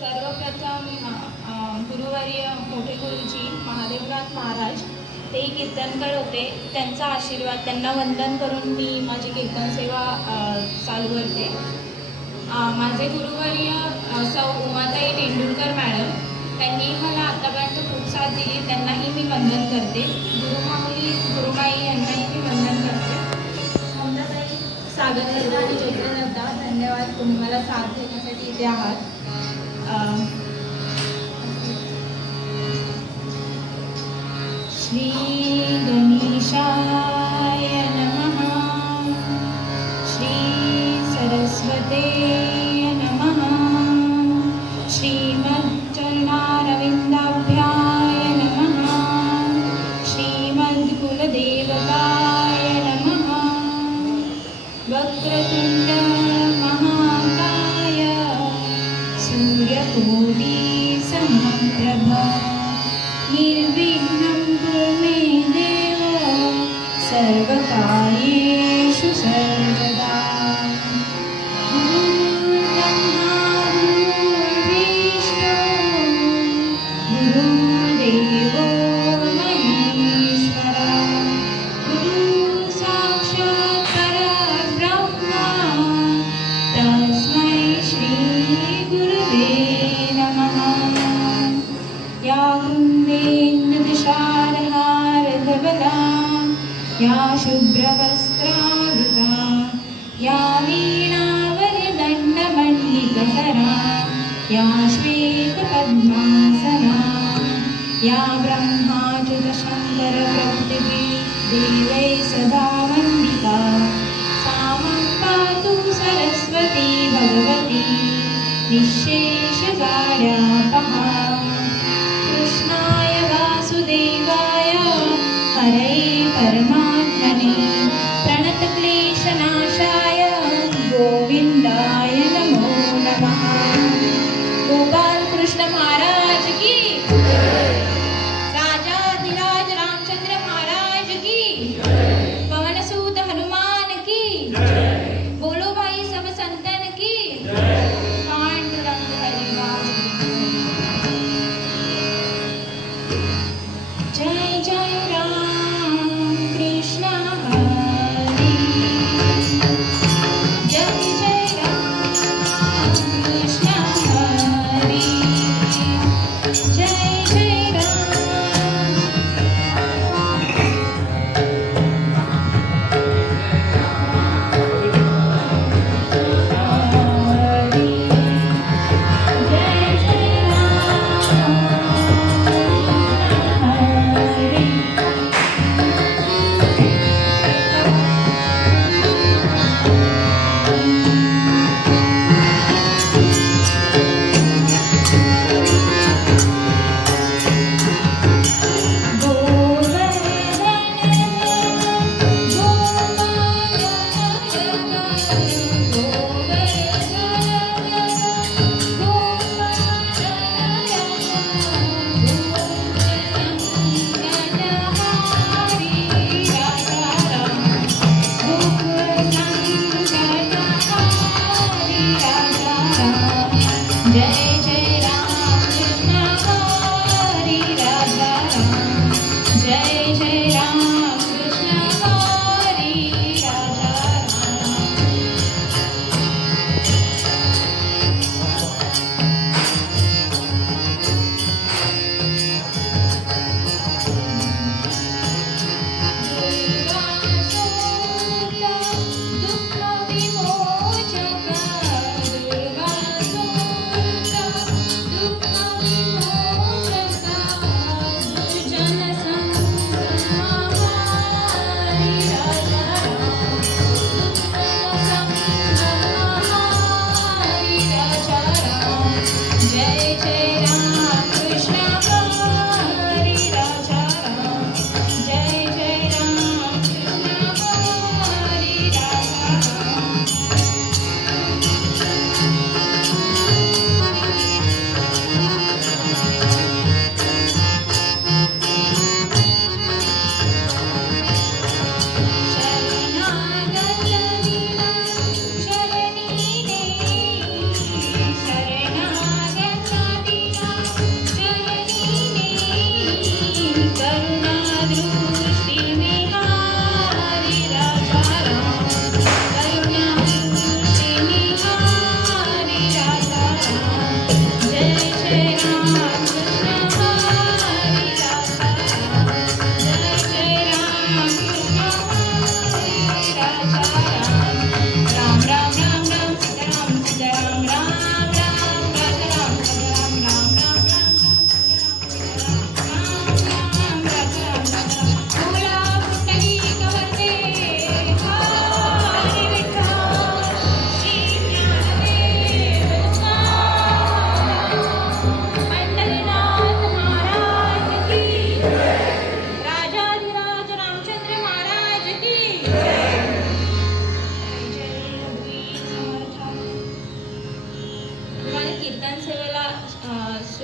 सर्वप्रथम गुरुवर्य मोठे गुरुजी महादेवनाथ महाराज ते कीर्तनकर होते. त्यांचा आशीर्वाद, त्यांना वंदन करून मी माझी कीर्तन सेवा चालू करते. माझे गुरुवर्य सौ उमाताई तेंडुलकर मॅडम, त्यांनी मला आतापर्यंत खूप साथ दिली, त्यांनाही मी वंदन करते. गुरुमाऊली गुरुमाई यांनाही मी वंदन करते. ममताताई, सागरलता आणि चैत्रलता, धन्यवाद, तुम्ही मला साथ देण्यासाठी इथे आहात. श्री गणेशाय नमः. श्री सरस्वते नमः. श्रीमच्चरणारविन्दाभ्याय नमः. श्रीमद्कुलदेवताय नमः. वक्रतुण्ड महाकाय सूर्यकोटि समप्रभा निर्विघ्नं कुरु मे देव सर्वकार्येषु सर्वदा. गुरुर्ब्रह्मा गुरुर्विष्णु गुरुर्देवो महेश्वरा. गुरुः साक्षात् परब्रह्मा तस्मै श्री गुरवे नमः. या कुन्देन्दुतुषारहारधवला या शुभ्रवस्त्रावृता या वीणावरदण्डमण्डितकरा या श्वेतपद्मासना या ब्रह्माच्युतशङ्करप्रभृतिभिर्देवैः सदा वन्दिता. सा मां पातु सरस्वती भगवती निःशेषजाड्यापहा. कृष्णाय वासुदेवाय हरये परमात्मने प्रणतक्लेशनाशाय गोविन्दाय नमो नमः. गोपाल कृष्ण महाराज की, राजाधिराज रामचंद्र महाराज की, पवनसूत हनुमान की, बोलो भाई सब संतन की. पांडुरंग हरि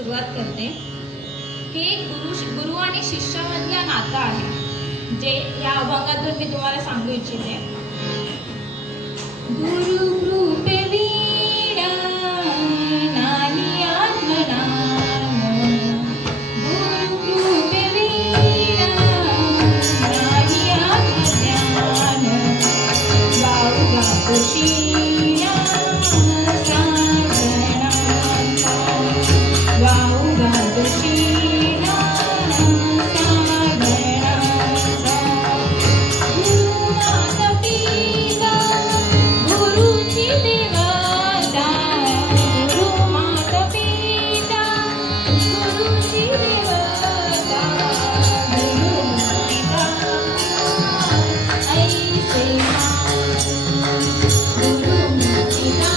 सुरुवात करते. हे गुरु आणि शिष्यामधलं नातं आहे, जे या अभंगातून मी तुम्हाला सांगू इच्छिते. गुरु कृपे वीणा नाही आत्मज्ञान, गुरु कृपे वीणा नाही आत्मज्ञान, गाऊगा तुळशीला साधनांचा, गाऊगा तुळशीला साधनांचा. गुरुनाथ पिता गुरुची देवता, गुरुमात पिता गुरुची देवता, गुरुपिता ऐसे गुरुपिता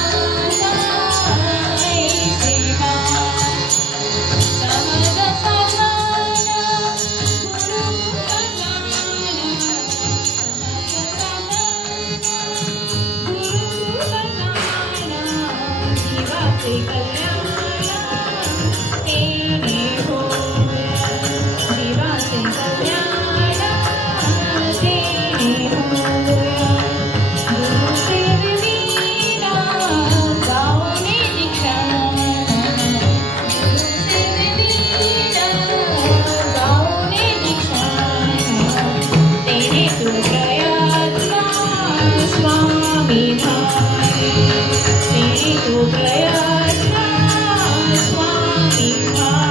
ऐसे सहज समान गुरु भगवान, सहज समान गुरु भगवान, जीवाचे कल्याण तेने होय, जीवाचे कल्याण तेने होय. गुरुसेवे वीणा गाऊने दीक्षान, गुरुसेवे वीणा गाऊने दीक्षान, तेने तो प्रयत्न स्वाभिमानी, तेने तो प्रयत्न स्वाभिमानी.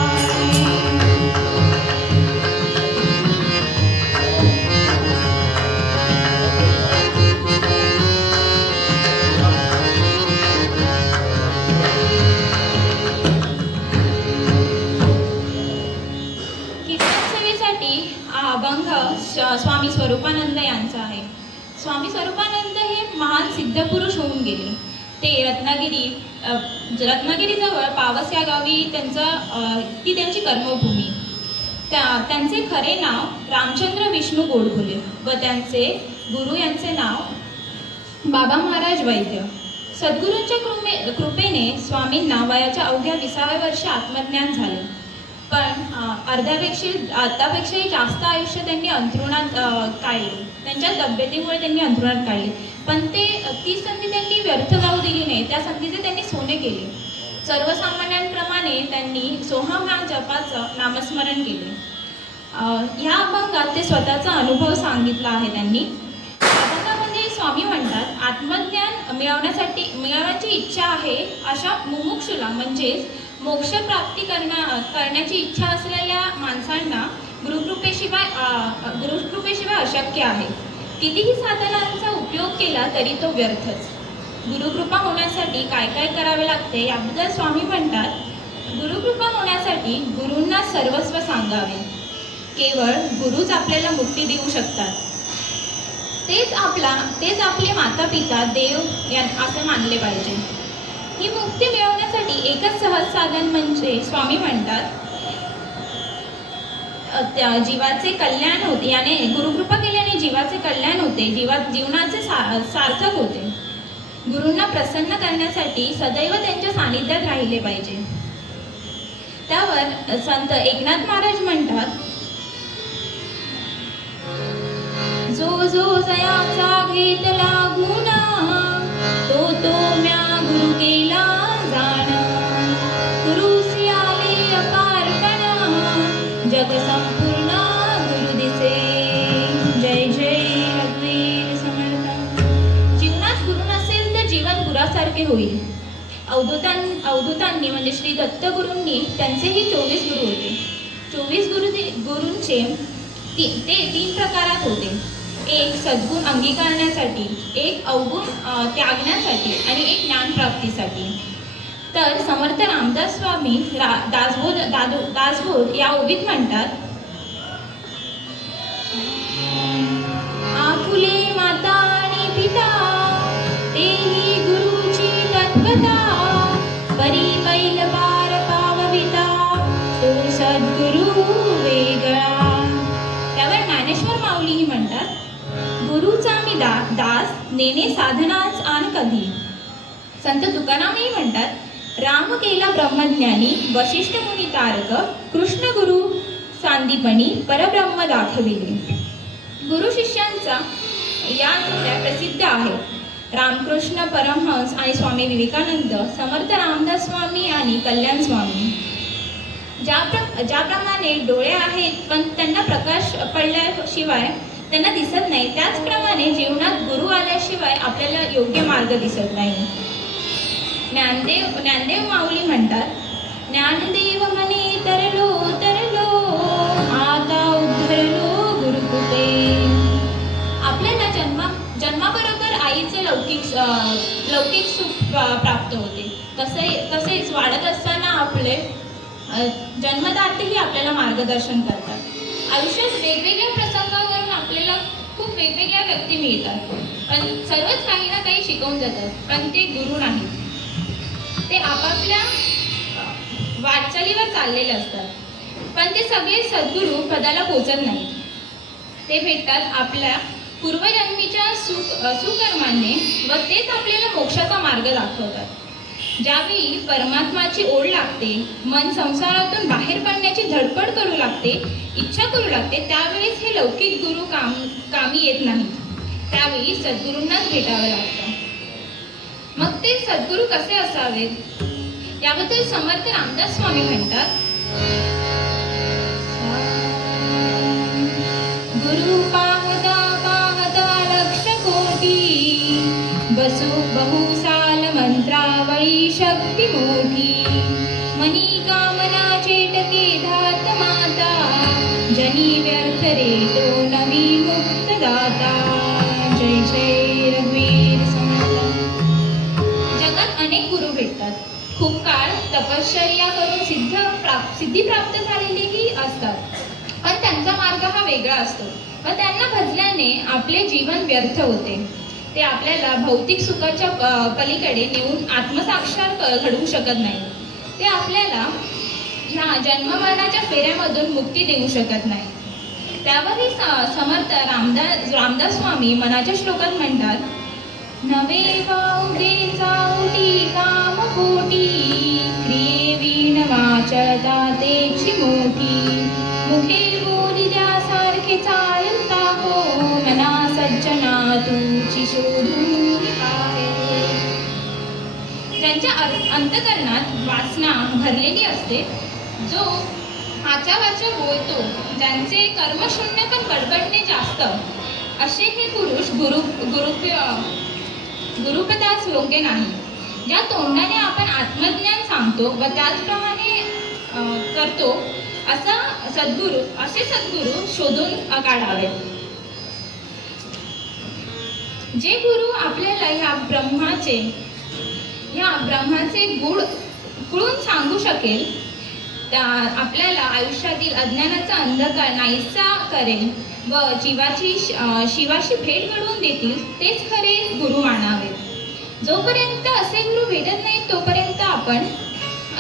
कीर्तन सेवेसाठी हा अभंग स्वामी स्वरूपानंद यांचा आहे. स्वामी स्वरूपानंद हे महान सिद्ध पुरुष होऊन गेले. ते रत्नागिरीजवळ पावस या गावी ती त्यांची कर्मभूमी. त्यांचे खरे नाव रामचंद्र विष्णू गोडबोले व त्यांचे गुरु यांचे नाव बाबा महाराज वैद्य. सद्गुरूंच्या कृपेने स्वामींना वयाच्या अवघ्या 20व्या वर्षी आत्मज्ञान झाले. पण आतापेक्षाही जास्त आयुष्य त्यांनी अंथरुणात काढले. त्यांच्या तब्येतीमुळे त्यांनी अंथरुणात काढले. पण ती संधी त्यांनी व्यर्थ जाऊ दिली नाही. त्या संधीचे त्यांनी सोने केले. सर्वसामान्यांप्रमाणे त्यांनी सोहम या जपाचं नामस्मरण केले. ह्या अभंगात ते स्वतःचा अनुभव सांगितला आहे त्यांनी. अभंगामध्ये स्वामी म्हणतात, आत्मज्ञान मिळवण्याची इच्छा आहे अशा मुमुक्षुला, म्हणजेच मोक्ष प्राप्ती करण्याची इच्छा असलेल्या माणसांना गुरुकृपेशिवाय अशक्य आहे. कितीही साधनांचा उपयोग केला तरी तो व्यर्थच. गुरुकृपा होण्यासाठी काय काय करावे लागते याबद्दल स्वामी म्हणतात, गुरुकृपा होण्यासाठी गुरूंना सर्वस्व सांगावे. केवळ गुरुच आपल्याला मुक्ती देऊ शकतात. तेच आपले माता पिता देव असे मानले पाहिजे. ही मुक्ती मिळवण्यासाठी एकच सहज साधन म्हणजे स्वामी म्हणतात जीवाचे कल्याण होते. याने गुरुकृपा केल्याने जीवाचे कल्याण होते, जीवनाचे सार्थक होते. गुरूंना प्रसन्न करण्यासाठी सदैव त्यांच्या सानिध्यात राहिले पाहिजे. त्यावर संत एकनाथ महाराज म्हणतात, जो जयाचा घेतला गुणा, तो म्या गुरु केला जाण. गुरुसी आले अपारपणा, जग संपूर्ण गुरु दिसे. जय जय रघुवीर समर्थ. जीवनात गुरु नसेल तर जीवन गुरासारखे होईल. अवधूतांनी म्हणजे श्री दत्तगुरूंनी त्यांचेही 24 गुरु होते. 24 गुरूंचे ते 3 प्रकारात होते. एक सद्गुण अंगीकारण्यासाठी, एक अवगुण त्यागण्यासाठी आणि एक ज्ञानप्राप्तीसाठी. तर समर्थ रामदास स्वामी दासबोध या ओवीत म्हणतात, आपुले माता आणि पिता तेही गुरुची तत्वता, परी बैल पार पावविता तो सद्गुरु वेगळा. त्यावर ज्ञानेश्वर माऊलीही म्हणतात, गुरुचा मी दास नेणे साधनाच आन कधी. संत तुकारामही म्हणतात, राम केला ब्रह्मज्ञानी वशिष्ठ मुनी तारक कृष्ण गुरु सांदीपणी परब्रह्म दाखविले. गुरु शिष्यांचा या जोड्या प्रसिद्ध आहेत. रामकृष्ण परमहंस आणि स्वामी विवेकानंद, समर्थ रामदास स्वामी आणि कल्याण स्वामी. ज्याप्रमाणे डोळे आहेत पण त्यांना प्रकाश पडल्याशिवाय त्यांना दिसत नाही, त्याचप्रमाणे जीवनात गुरु आल्याशिवाय आपल्याला योग्य मार्ग दिसत नाही. ज्ञानदेव माऊली म्हणतात, ज्ञानदेव म्हणे तरलो तरलो आता उद्धरलो गुरुकृपे. आपल्याला जन्माबरोबर आईचे लौकिक सुख प्राप्त होते. तसेच वाढत असताना आपले जन्मदातेही आपल्याला मार्गदर्शन करतात. आयुष्यात वेगवेगळ्या प्रसंगावरून आपल्याला खूप वेगवेगळ्या व्यक्ती मिळतात, पण सर्वच काही ना काही शिकवून जातात. पण ते गुरु नाहीत. ते आपापल्या वाटचालीवर चाललेले असतात, पण ते सगळे सद्गुरू पदाला पोचत नाहीत. ते भेटतात आपल्या पूर्वजन्मीच्या सुकर्माने व तेच आपल्याला मोक्षाचा मार्ग दाखवतात. ज्यावेळी परमात्माची ओढ लागते, मन संसारातून बाहेर पडण्याची धडपड करू लागते, इच्छा करू लागते, त्यावेळेस हे लौकिक गुरु कामी येत नाहीत. त्यावेळी सद्गुरूंनाच भेटावं लागतं. मग ते सद्गुरू कसे असावेत याबद्दल समर्थ रामदास स्वामी म्हणतात, गुरु पाहता पाहता लक्ष कोटी, बसू बहुसाल मंत्रावळी शक्ती मोठी, मनी कामना चेटके धात माता, जनी व्यर्थ रे तो नवी मुक्त दाता. जय जय रघुवीर समर्थ. जगात अनेक गुरु भेटतात. खूप काळ तपश्चर्या करून सिद्धी प्राप्त झालेलेही असतात, पण त्यांचा मार्ग हा वेगळा असतो. व त्यांना भजल्याने आपले जीवन व्यर्थ होते. ते आपल्याला भौतिक सुखाच्या पलीकडे नेऊन आत्मसाक्षात घडवू शकत नाही. ते आपल्याला ह्या जन्ममरणाच्या फेऱ्यामधून मुक्ती देऊ शकत नाही. त्यावरही समर्थ रामदास स्वामी मनाच्या श्लोकात म्हणतात, नवे वावदे जाऊटी काम कोटी, क्रिये वीण वाचता तेची मोठी, मुखे बोली द्यासारखे चालता हो, मना सज्जना तुची शोधून आहे. ज्यांच्या अंतकरणात वासना भरलेली असते, जो हाचा बोलतो, ज्यांचे कर्मशून्य पण बडबडणे जास्त, असे हे पुरुष गुरुपदास योग्य नाही. ज्या तोंडाने आपण आत्मज्ञान सांगतो व त्याचप्रमाणे करतो, असे सद्गुरू शोधून काढावे. जे गुरु आपल्याला ह्या ब्रह्माचे गुण कळून सांगू शकेल, आपल्याला आयुष्यातील अज्ञानाचा अंधकार नाहीसा करेल व शिवाशी भेट घडवून देतील, तेच खरे गुरु मानावे. जोपर्यंत असे गुरु भेटत नाही तोपर्यंत आपण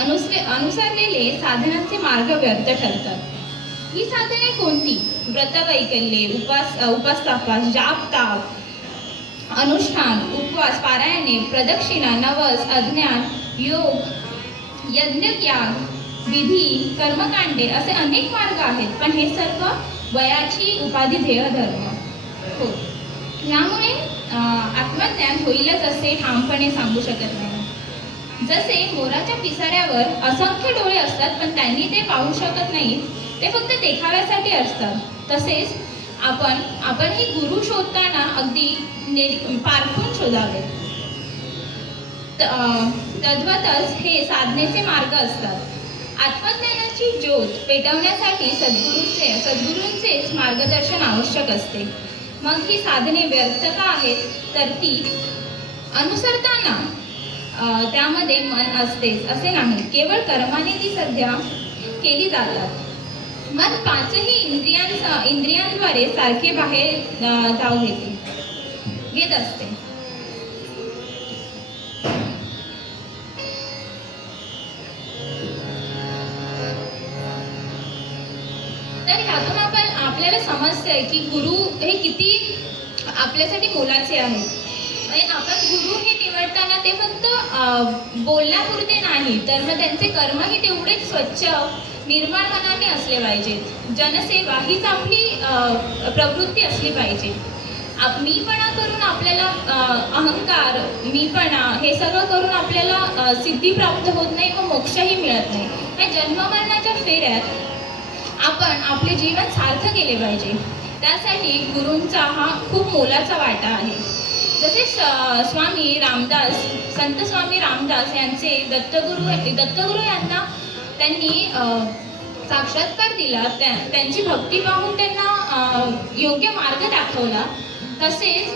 अनुसरलेले साधनांचे मार्ग व्यर्थ ठरतात. ही साधने कोणती? व्रतवैकल्ये, उपास तापास, जाप ताप, अनुष्ठान, उपवास, पारायणे, प्रदक्षिणा, नवस, अज्ञान, योग, यज्ञयाग, विधी, कर्मकांडे असे अनेक मार्ग आहेत. पण हे सर्व वयाची उपाधी ध्येय धर्म हो. यामुळे आत्मज्ञान होईलच असे ठामपणे सांगू शकत नाही. जसे मोराच्या पिसाऱ्यावर असंख्य डोळे असतात पण त्यांनी ते पाहू शकत नाहीत, ते फक्त देखाव्यासाठी असतात. तसेच आपणही गुरु शोधताना अगदी पारखून शोधावे. तद्वतच हे साधनेचे मार्ग असतात. आत्मज्ञानाची ज्योत पेटवण्यासाठी सद्गुरूंचेच मार्गदर्शन आवश्यक असते. मग ही साधने व्यर्थ का आहेत? तर ती अनुसरताना त्यामध्ये मन असतेच असे नाही, केवळ कर्माने ती सध्या केली जातात. मन पाचही इंद्रियांद्वारे सारखे बाहेर जाऊ घेत असते. तर ह्यातून आपल्याला समजतंय की गुरु हे किती आपल्यासाठी मोलाचे आहेत. म्हणजे आपण गुरु हे निवडताना ते फक्त बोलण्यापुरते नाही तर मग त्यांचे कर्मही तेवढेच स्वच्छ निर्मळ मनाने असले पाहिजेत. जनसेवा हीच आपली प्रवृत्ती असली पाहिजे. मीपणा करून आपल्याला अहंकार, मीपणा हे सगळं करून आपल्याला सिद्धी प्राप्त होत नाही व मोक्षही मिळत नाही. या जन्ममरणाच्या फेऱ्यात आपण आपले जीवन सार्थ केले पाहिजे. त्यासाठी गुरूंचा हा खूप मोलाचा वाटा आहे. जसे स्वामी रामदास, संत स्वामी रामदास यांचे दत्तगुरू यांना त्यांनी साक्षात्कार दिला, त्यांची भक्ती पाहून त्यांना योग्य मार्ग दाखवला. तसेच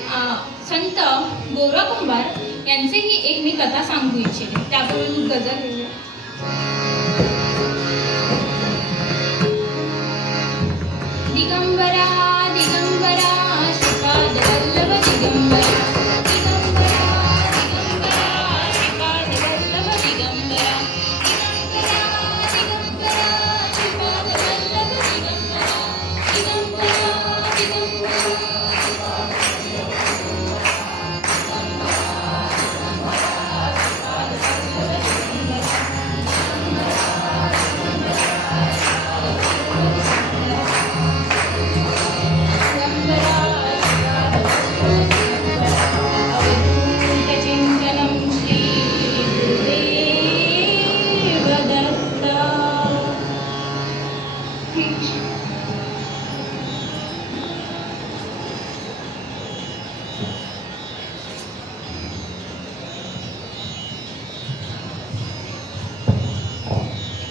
संत गोरा कुंभार यांचीही एक मी कथा सांगू इच्छिते. त्यापूर्वी गजल घेऊया. दिगंबरा दिगंबरा श्रीपाद वल्लभ दिगंबरा, दिगंबरा दिगंबरा श्रीपाद वल्लभ दिगंबरा, दिगंबरा दिगंबरा श्रीपाद वल्लभ दिगंबरा, दिगंबरा दिगंबरा.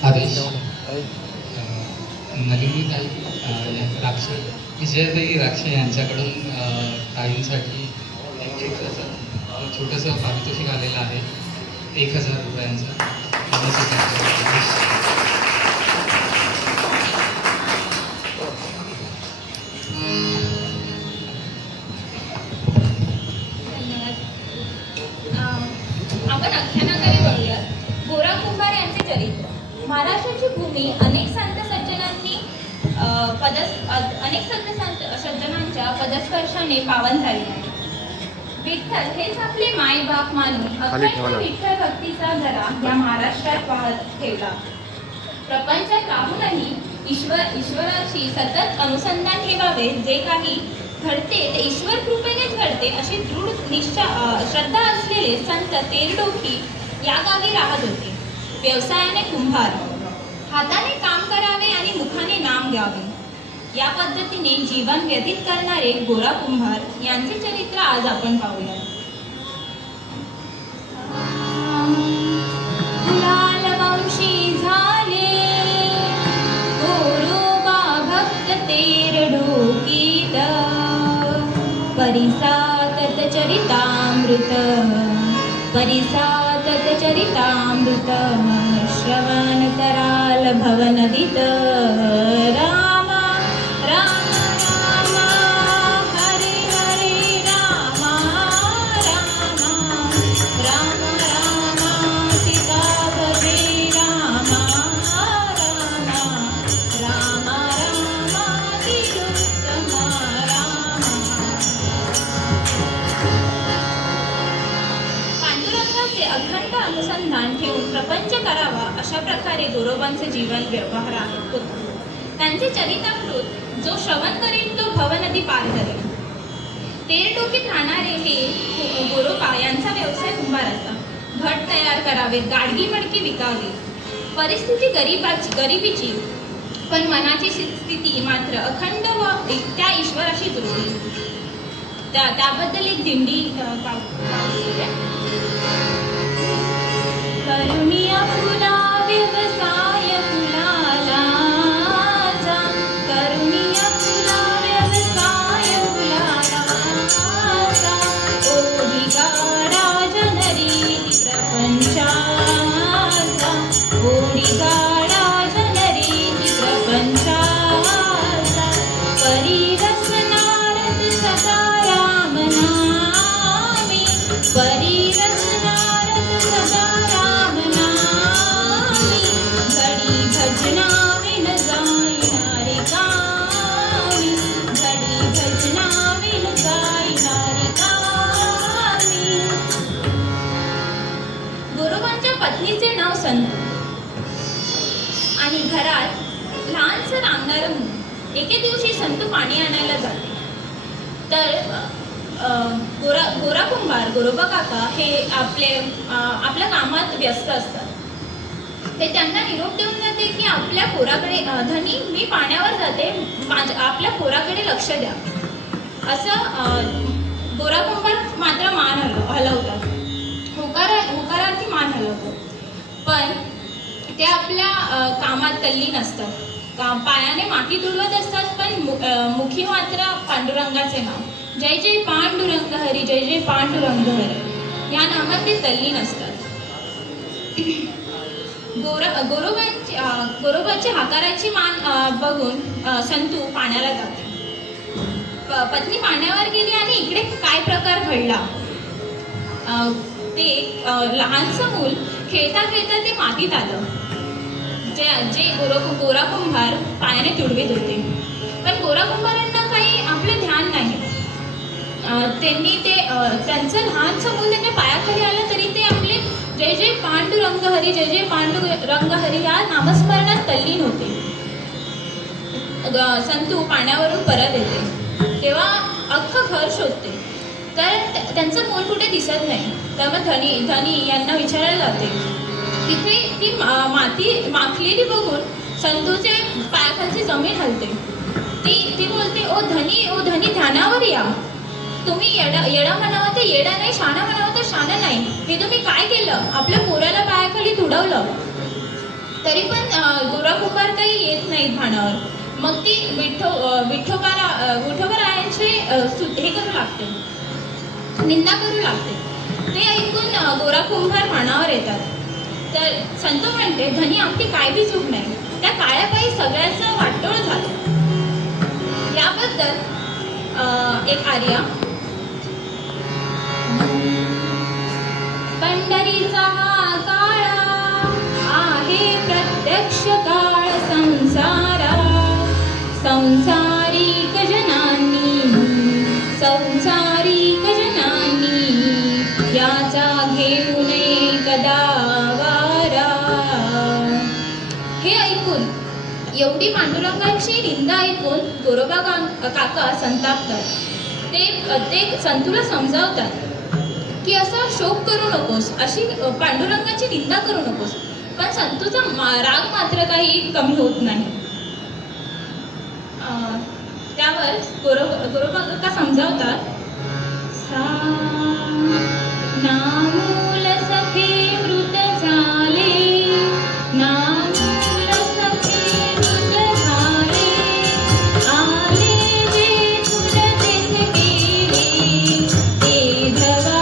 आदेश नलिनीताई राक्षे, विजयताई राक्षे यांच्याकडून ताईंसाठी एक छोटंसं पारितोषिक आलेलं आहे 1000 रुपयांचं. आपण आख्यानाकडे वळूयात. गोरा कुंभार यांचे चरित्र. महाराष्ट्राची भूमी अनेक संत सज्जनांच्या पदस्पर्शाने पावन झाली आहे. विठ्ठल हेच आपले मायबाप मानून अखंड विठ्ठल भक्तीचा जरा या महाराष्ट्रात वाहत ठेवला. प्रपंचात राहूनही ईश्वराची सतत अनुसंधान ठेवावे. जे काही घडते ते ईश्वर कृपेनेच घडते अशी दृढ श्रद्धा असलेले संत तेरडोकी या गावी राहत होते. व्यवसायाने कुंभार, हाताने काम करावे आणि मुखाने नाम घ्यावे या पद्धतीने जीवन व्यतीत करणारे गोरा कुंभार यांचे चरित्र आज आपण पाहूया. लालवंशी झाले गोरोबा भक्त तेरडोकीत, परिसातत चरितामृत, परिसातत चरितामृत, श्रवण कराल भवनदित. राम राम राम हरे हरे राम, राम राम राम सीता भजे राम, राम राम राम तिरुत्तम राम. पांडुरंगाचे अखंड अनुसंधान ठेवून प्रपंच करावा अशा प्रकारे गोरोबांचे जीवन व्यवहार होते. त्यांचे चरितामृत जो श्रवण करेल तो भवनदी पार करेल. तेरडोकीत राहणारे हे गोरोबा यांचा व्यवसाय कुंभाराचा. घट तयार करावे, गाडगी मडकी विकावी. परिस्थिती गरिबीची पण मनाची स्थिती मात्र अखंड व त्या ईश्वराशी जोडली. त्याबद्दल एक दिंडी करुणिया फुला व्यवसाय फुलाला जा, करुणिया फुला व्यवसाय फुलाला जा. ओढी गाडा जनरीती प्रपंचाचा, ओढी गाडा जनरीती प्रपंचाचा. परिरसनारद सदा राम नामी, परिरसनारद सदा राम नामी. घडी भजना विन जाईनारी कामी, घडी भजना विन जाईनारी कामी. घरात लहानसं रांगणारं मूल. एके दिवशी संतू पाणी आणायला जाते. तर गोरा कुंभार गोरोबा काका हे आपल्या कामात व्यस्त असतात. ते त्यांना निरोप देऊन जाते की आपल्या पोराकडे धनी मी पाण्यावर जाते, आपल्या पोराकडे लक्ष द्या. असं गोरा कुंभार मात्र मान हलवतात, होकारार्थी मान हलवतात. पण ते आपल्या कामात तल्लीन असतात. पायाने माती तुडवत असतात, पण मुखी मात्र पांडुरंगाचे नाव, जय जय पांडुरंग हरी, जय जय पांडुरंग हरी या नामात ते तल्लीन असतात. गोरोबाची हाकाराची मान बघून संतू पाण्याला जाते. पत्नी पाण्यावर गेली आणि इकडे काय प्रकार घडला. ते लहानसं मूल खेळता खेळता ते मातीत आलं, जे गोरा कुंभार पायाने तुडवीत होते. पण गोरा कुंभारांना काही आपलं ध्यान नाही. त्यांनी त्यांचं लहानसं मूल त्यांच्या पायाखाली आलं तरी ते आपले जय जय पांडुरंग हरी, जय जय पांडुरंग हरी या नामस्मरणात तल्लीन होते. संतू पाण्यावरून परत येते तेव्हा अख्खं घर शोधते, तर त्यांचं मूल कुठे दिसत नाही. तर मग धनी यांना विचारायला जाते. तिथे ती माती माखलेली बघून संतूचे पायाखालची जमीन हलते. ती बोलते, ओ धनी ध्यानावर या. तुम्ही येडा म्हणावं तर येडा नाही, शाणा म्हणावं तर शाणा नाही. हे तुम्ही काय केलं, आपल्या पोराला पायाखाली तुडवलं. तरी पण गोरा कुंभार काही येत नाहीत भानावर. मग ती विठोबारायांचे हे करू लागते, निंदा करू लागते. ते ऐकून गोरा कुंभार भानावर येतात. तर संत म्हणते, धनी आमची काय बी चूक नाही, त्या काळ्यापायी सगळ्याचं वाटोळ झालं. याबद्दल एक आर्या. पंढरीचा हा काळा आहे प्रत्यक्ष काळ संसारा, संसारिक जनांनी याचा घेऊ नये कदा वारा. हे ऐकून एवढी पांडुरंगाची निंदा ऐकून गोरोबा काका संतापतात. ते संतूला समजावतात की असा शोक करू नकोस, अशी पांडुरंगाची निंदा करू नकोस. पण संतूचा राग मात्र काही कमी होत नाही. त्यावर गोरोबा काका समजावतात, नामूल सखे मृत झाले, नामूल सखे मृत झाले, आले जे फुल तेच गेले, ते धवा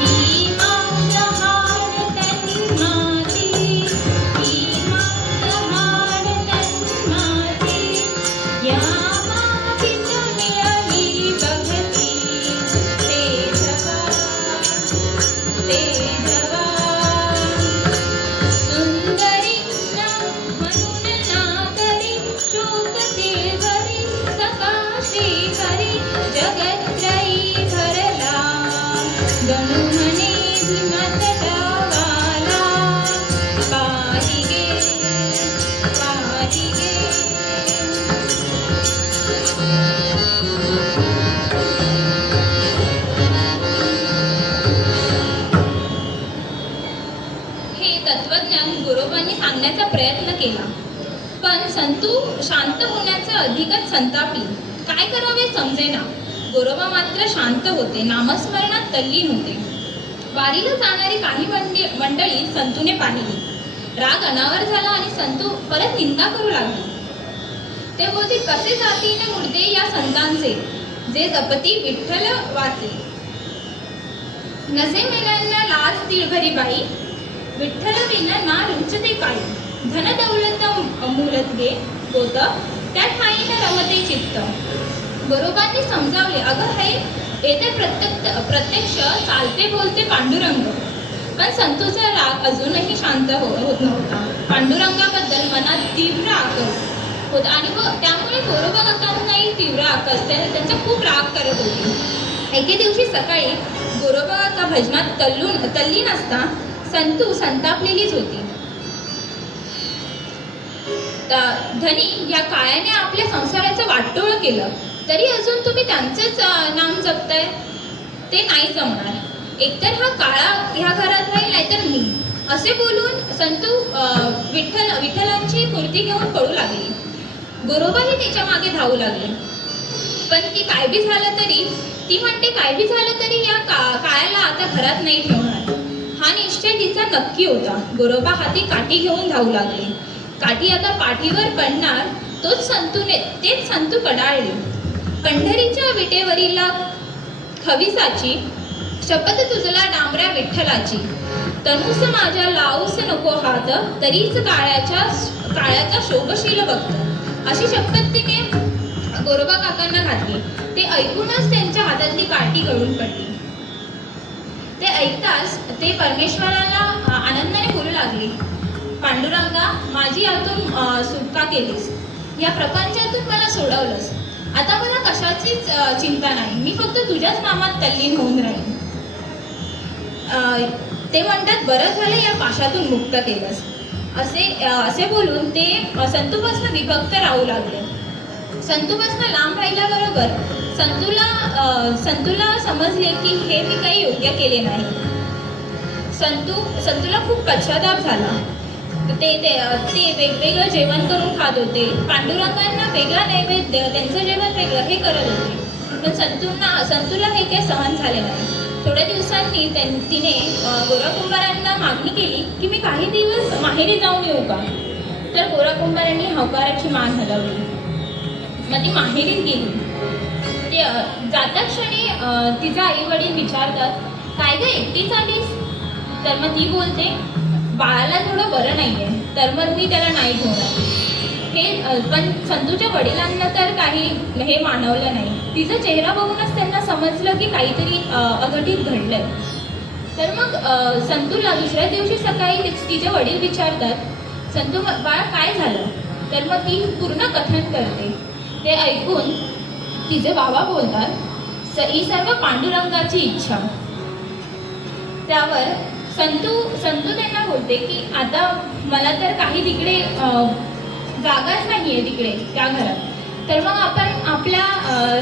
ही मात हाड तन्माती, ही मात हाड तन्माती, या मातीत मिळाली भक्ती, ते धवा सुंदरी म्हणून नागरी, शोक तिळभरी सकाशी करी, जगत्रयी भरला गणू म्हणे धीमत गावाला, पाही गे. हे तत्वज्ञान गोरोबांनी सांगण्याचा प्रयत्न केला, पण संतू शांत होण्याचा अधिकच संतापली. काय करावे समजेना. गोरोबा मात्र शांत होते, नामस्मरणात तल्लीन होते. वारीला जाणारी काही मंडळी संतूने पाहिली. राग अनावर झाला आणि संतू परत निंदा करू लागली. ते बोलते, कसे जातीने मुर्दे या संतांचे, जे जपती विठ्ठल वाचे. नसे मेल्यांना लाज तिळभरी बाई, विठ्ठल विना ना रुचते काही. धन दौलत मूलत गे होत, त्या ठाई न रमते चित्त. गोरोबांनी समजावले, अगं हे येथे प्रत्यक्ष चालते बोलते पांडुरंग. पण संतूचा राग अजूनही शांत होत नव्हता. पांडुरंगाबद्दल मनात तीव्र आकस होता आणि त्यामुळे गोरोबा काकांनाही तीव्र आकस, त्यांचा खूप राग करत होती. एके दिवशी सकाळी गोरोबा काका भजनात तल्लीन असता संतू संतापलेलीच होती. धनी या काळ्याने आपल्या संसाराचं वाटोळं केलं, तरी अजून तुम्ही त्यांचंच नाम जपताय. ते नाही जमणार. एकतर हा काळा ह्या घरात राहील, नाहीतर मी. असे बोलून संतू विठ्ठलांची मूर्ती घेऊन पळू लागली. गोरोबाही तिच्या मागे धावू लागले. पण ती काय बी झालं तरी, ती म्हणते काय बी झालं तरी या काळ्याला आता घरात नाही ठेवणार. हा निश्चय तिचा नक्की होता. गोरोबा हाती काठी घेऊन धावू लागले. काठी आता पाठीवर पडणार, तेच संतू कडाळली. पंढरीच्या विटेवरील खविसाची शपथ तुझला डांबऱ्या विठ्ठलाची, तनूस माझ्या लावूस नको हात, तरीच काळ्याचा शोभशील बघत. अशी शपथ तिने गोरोबा काकांना घातली. ते ऐकूनच त्यांच्या हातातली काठी गळून पडली. ते ऐकताच ते परमेश्वराला आनंदाने बोलू लागले, पांडुरंगा, माझी यातून सुटका केलीस. या प्रपंचातून मला सोडवलंस. आता मला कशाचीच चिंता नाही. मी फक्त तुझ्याच नामात तल्लीन होऊन राहीन. ते म्हणतात, बरं झालं या पाशातून मुक्त केलंस. असे बोलून ते संतूपासून विभक्त राहू लागले. संतूपासून लांब राहिल्याबरोबर संतूला समजले की हे मी काही योग्य केले नाही. संतूला खूप पश्चाताप झाला. ते वेगवेगळं जेवण करून खात होते. पांडुरंगांना वेगळा नैवेद्य, त्यांचं जेवण वेगळं हे करत होते. पण संतूला हे काही सहन झाले नाही. थोड्या दिवसांनी तिने गोराकुंभारांना मागणी केली की मी काही दिवस माहेरी जाऊन येऊ का. तर गोराकुंभारांनी होकाराची मान हलवली. मग ती माहेरीत गेली. ते जाता क्षणी तिचा आई वडील विचारतात, काय ग एकटीच आलीस. तर मग ती बोलते, बाळाला थोडं बरं नाहीये, तर मग मी त्याला नाही घेणार. पण संतूच्या वडिलांना तर काही हे मानवलं नाही. तिचा चेहरा बघूनच त्यांना समजलं की काहीतरी अघटित घडलंय. तर मग संतूला दुसऱ्या दिवशी सकाळी तिचे वडील विचारतात, संतू बाळा काय झालं. तर मग ती पूर्ण कथन करते. ते ऐकून तिचे बाबा बोलतात, ही सर्व पांडुरंगाची इच्छा. त्यावर संतू त्यांना बोलते की आता मला तर काही तिकडे जागाच नाही आहे तिकडे त्या घरात. तर मग आपण आपल्या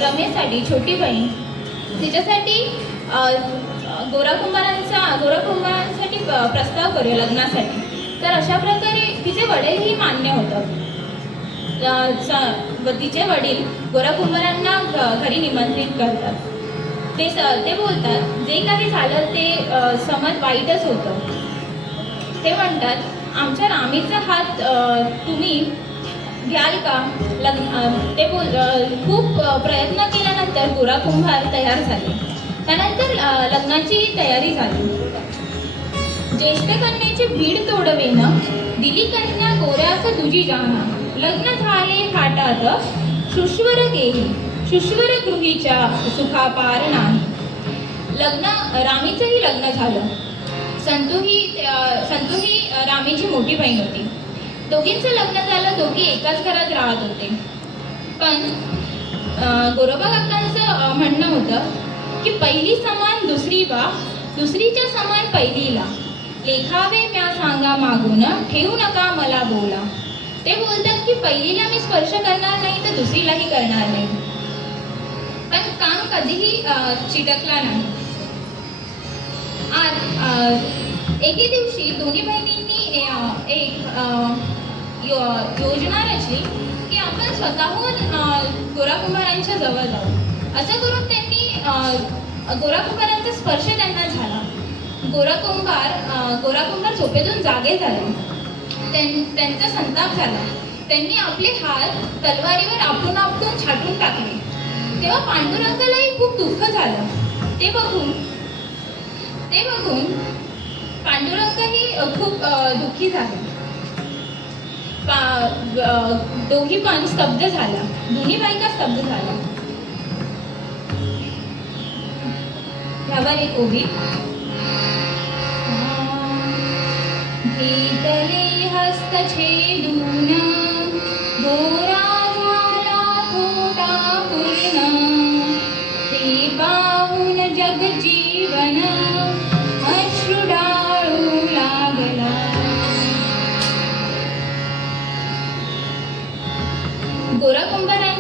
रमेशसाठी, छोटी बहीण, तिच्यासाठी गोराकुंभारांसाठी प्रस्ताव करूया लग्नासाठी. तर अशा प्रकारे तिचे वडीलही मान्य होतात. तिचे वडील गोराकुंभारांना घरी निमंत्रित करतात. ते बोलतात, जे काही झालं ते समज वाईटच होतं. ते म्हणतात, आमच्या रामीचा हात तुम्ही घ्याल का. खूप प्रयत्न केल्यानंतर गोराकुंभार तयार झाले. त्यानंतर लग्नाची तयारी झाली. ज्येष्ठ कन्याची भीड तोडवेनं, दिली कन्या गोऱ्यास तुझी जाना. लग्न झाले थाटात, शुश्वर गेली, शुश्वर गृहीच्या सुखापार नाही. रामीचंही लग्न झालं. संतू ही रामीची मोठी बहीण होती. दोघींचं लग्न झालं. दोघी एकाच घरात राहत होते. पण गोरोबा काकांचं म्हणणं होतं की पहिली समान दुसरी बा, दुसरीच्या समान पहिलीला. लेखावे म्या सांगा मागून, ठेवू नका मला बोला. ते बोलतात की पहिलीला मी स्पर्श करणार नाही तर दुसरीलाही करणार नाही. पण काम कधीही चिटकला नाही. एके दिवशी दोन्ही बहिणींनी एक योजना रचली की आपण स्वतःहून गोराकुंभारांच्या जवळ जाऊ. असं करून त्यांनी गोराकुंभारांचा स्पर्श त्यांना झाला. गोराकुंभार झोपेतून जागे झाले. त्यांचा संताप झाला. त्यांनी आपले हात तलवारीवर आपटून छाटून टाकले. तेव्हा पांडुरंगालाही खूप दुःख झालं. ते बघून पांडुरंगही खूप दुःखी झाले. दोघी पण स्तब्ध झाल्या. दोन्ही बायका स्तब्ध झाल्या. ह्यावर एक ओवी. घेतले हस्त छेदून, गोरा झाला पोटा पूर्ण. ते पाहून जग जीवन अश्रु ढाळू लागले.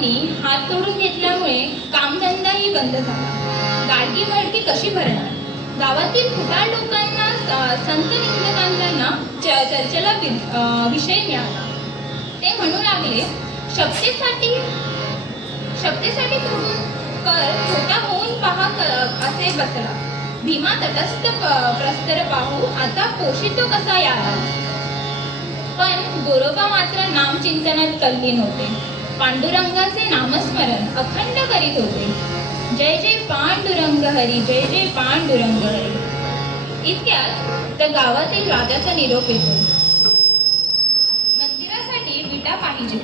गोरोबांनी हात तोडून घेतल्यामुळे कामधंदाही बंद झाला. गाडगी मडकी कशी भरणार? गावातील फुटाळ लोकांना संत निंदकांना चर्चेला विषय मिळाला. ते म्हणू लागले, शपथेसाठी तोडून कर छोटा होऊन पहा असे बसला. भीमा तटस्थ प्रस्तर पाहू आता पोषितो कसा याला. पण गोरोबा मात्र नामचिंतनात तल्लीन होते. पांडुरंगाचे नामस्मरण अखंड करीत होते. जय जय पांडुरंग हरी, जय जय पांडुरंग हरी. इतक्यात त्या गावातील राजाचा निरोप येतो. मंदिरासाठी विटा पाहिजे.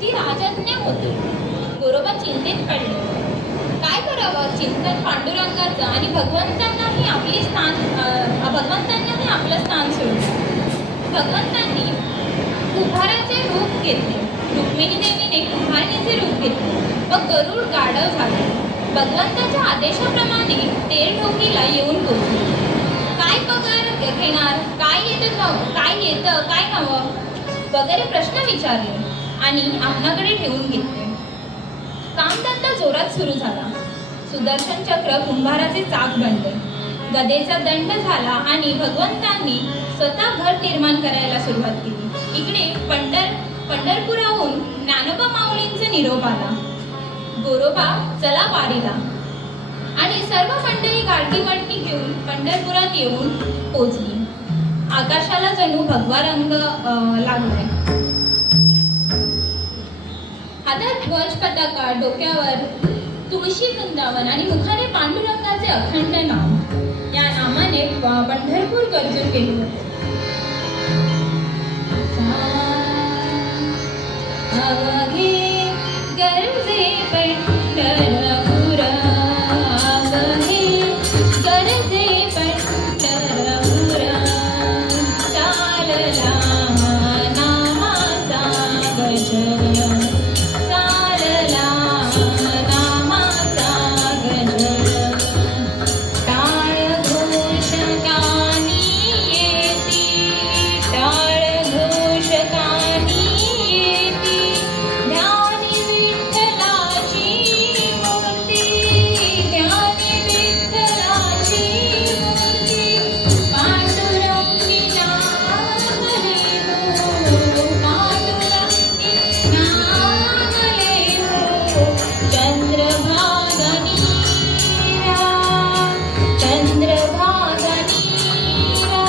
ती राजज्ञा होती. गोरोबा चिंतेत पडले. काय करावं? चिंतन पांडुरंगाचं आणि भगवंतांनाही आपलं स्थान सोडलं. भगवंतांनी कुंभाराचे रूप घेतले. रुक्मिणी देवीने कुंभारणीचे रूप घेतले व गरुड गाढव झाले. भगवंताच्या आदेशाप्रमाणे तेर ढोकीला येऊन पोहोचले. काय पगार घेणार? काय येतं काय नवं वगैरे प्रश्न विचारले आणि आपणाकडे ठेवून घेतले. कामधंदा जोरात सुरू झाला. सुदर्शन चक्र कुंभाराचे चाक बनले. गदेचा दंड झाला आणि भगवंतांनी स्वतः घर निर्माण करायला सुरुवात केली. इकडे पंढरपुराहून ज्ञानोबा माऊलींचे निरोप आला. गोरोबा चला वारीला. आणि सर्व मंडळी गाडगी मडकी घेऊन पंढरपुरात येऊन पोचली. आकाशाला जणू भगवा रंग लागलाय. हातात ध्वज पताका, डोक्यावर तुळशी वृंदावन आणि मुखाने पांडुरंगाचे अखंड नाम. या नामाने पंढरपूर गरजून गेले होते. अवघे गरजे पंढरपूर, अवघे गरजे पंढरपूर. चालला नामाचा गजर, चालला नामाचा गजर. टाळ घोषकानी येती, टाळ घोषकानी येती. ध्यानी विठ्ठलाची मूर्ती, ध्यानी विठ्ठलाची मूर्ती. पांडुरंगी नागले हो, पांडुरंगी नागले हो. चंद्रभागा नीरा, चंद्रभागा नीरा.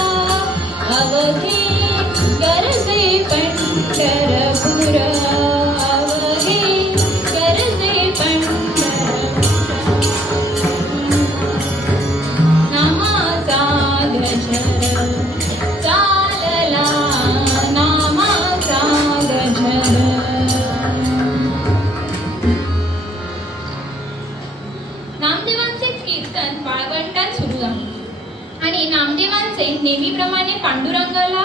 अवघे गरजे पंढरपूर, अवघे गरजे पंढरपूर. नामाचा गजर, चालला नामाचा गजर. नामदेवांचे कीर्तन वाळवंटात सुरू झाले आणि नामदेवांचे नेहमीप्रमाणे पांडुरंगाला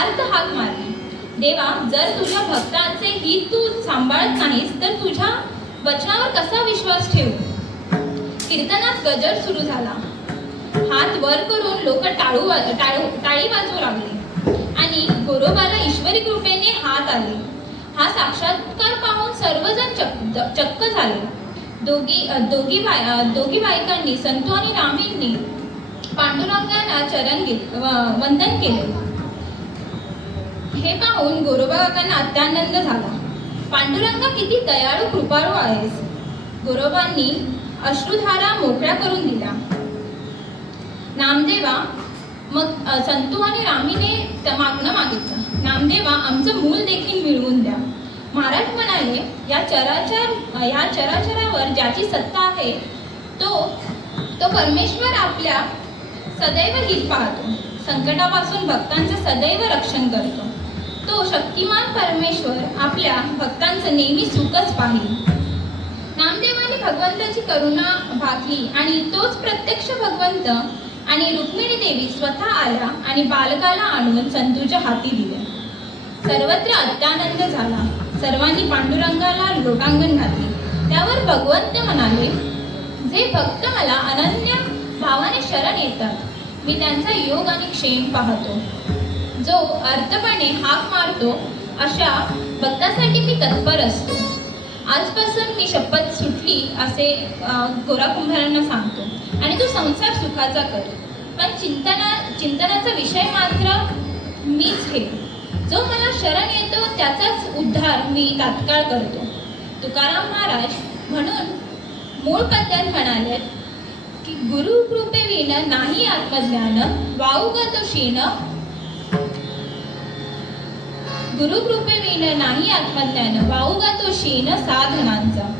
अर्थ हाक मारली. देवा, जर तुझ्या भक्तांचे हित तू सांभाळत नाहीस तर तुझ्या वचनावर कसा विश्वास ठेवू. कीर्तनात गजर सुरू झाला. हात वर करून लोक टाळी वाजवू लागले आणि गोरोबाला ईश्वरी कृपेने हात आले. हा साक्षात्कार पाहून सर्वजण चक्क झाले. दोघी बायकांनी संतू आणि रामींनी पांडुरंगाला वंदन केले. हे पाहून गोरोबा काकांना अत्यानंद झाला. पांडुरंगा किती दयाळू कृपाळू आहेस. गोरोबांनी अश्रुधारा मोकळ्या करून दिल्या. नामदेवा, मग संतू आणि रामीने मागणं मागितलं. नामदेवा, आमचं मूल देखील मिळवून द्या. महाराज म्हणाले, या चराचरावर ज्याची सत्ता आहे तो परमेश्वर आपल्या सदैव हित पाहतो. संकटापासून भक्तांचे सदैव रक्षण करतो. तो शक्तिमान परमेश्वर आपल्या भक्तांचं नेहमी सुखच पाहिल. नामदेवाने भगवंताची करुणा भागली आणि तोच प्रत्यक्ष भगवंत आणि रुक्मिणी देवी स्वतः आल्या आणि बालकाला आणून संतूच्या हाती दिले. सर्वत्र अत्यानंद झाला. सर्वांनी पांडुरंगाला लोटांगण घातली. त्यावर भगवंत म्हणाले, जे भक्त मला अनन्य भावाने शरण येतात, मी त्यांचा योग आणि क्षेम पाहतो. जो अर्थपणे हाक मारतो अशा भक्तासाठी मी तत्पर असतो. आजपासून मी शपथ सुटली असे गोरा कुंभारांना सांगतो आणि तू संसार सुखाचा कर. पण चिंतनाचा विषय मात्र मीच घेतो. जो मला शरण येतो त्याचाच उद्धार मी तात्काळ करतो. तुकाराम महाराज म्हणून मूळ पद्धत म्हणाले की गुरु कृपेविन नाही आत्मज्ञान वाऊग तो शीन. गुरु कृपेविन नाही आत्मज्ञान वाऊगा तो शीन साधनांचा.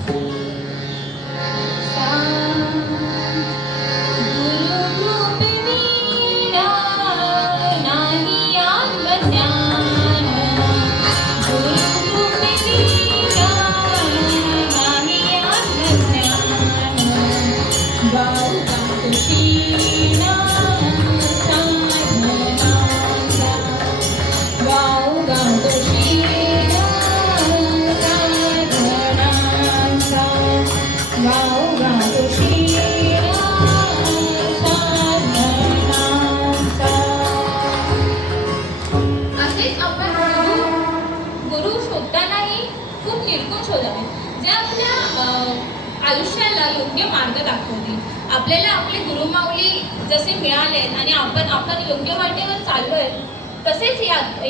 आयुष्याला योग्य मार्ग दाखवतील. आपल्याला आपले गुरुमाऊली जसे मिळालेत आणि आपण योग्य वाटेवर चाललोय तसेच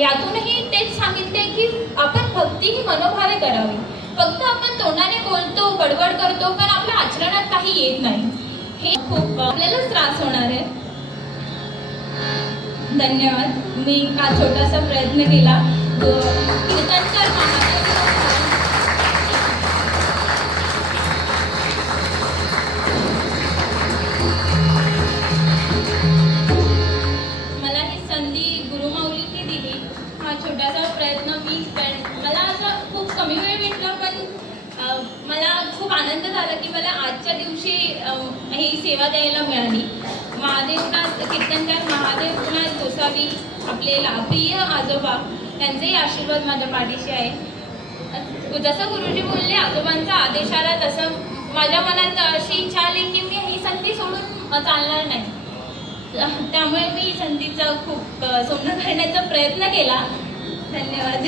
यातूनही तेच सांगितले की आपण भक्ती ही मनोभावे करावी. फक्त आपण तोंडाने बोलतो बडबड करतो पण आपल्या आचरणात काही येत नाही. हे खूप आपल्यालाच त्रास होणार आहे. धन्यवाद. मी हा छोटासा प्रयत्न केला. कीर्तनकार महादेव कमी वेळ भेटला पण मला खूप आनंद झाला की मला आजच्या दिवशी ही सेवा द्यायला मिळाली. महादेवनाथ कीर्तनकार महादेवनाथ गोसावी आपले प्रिय आजोबा त्यांचेही आशीर्वाद माझ्या पाठीशी आहे. जसं गुरुजी बोलले आजोबांचा आदेश आला तसं माझ्या मनात अशी इच्छा आली की मी ही संधी सोडून चालणार नाही. त्यामुळे मी संधीचा खूप सोनं करण्याचा प्रयत्न केला. धन्यवाद.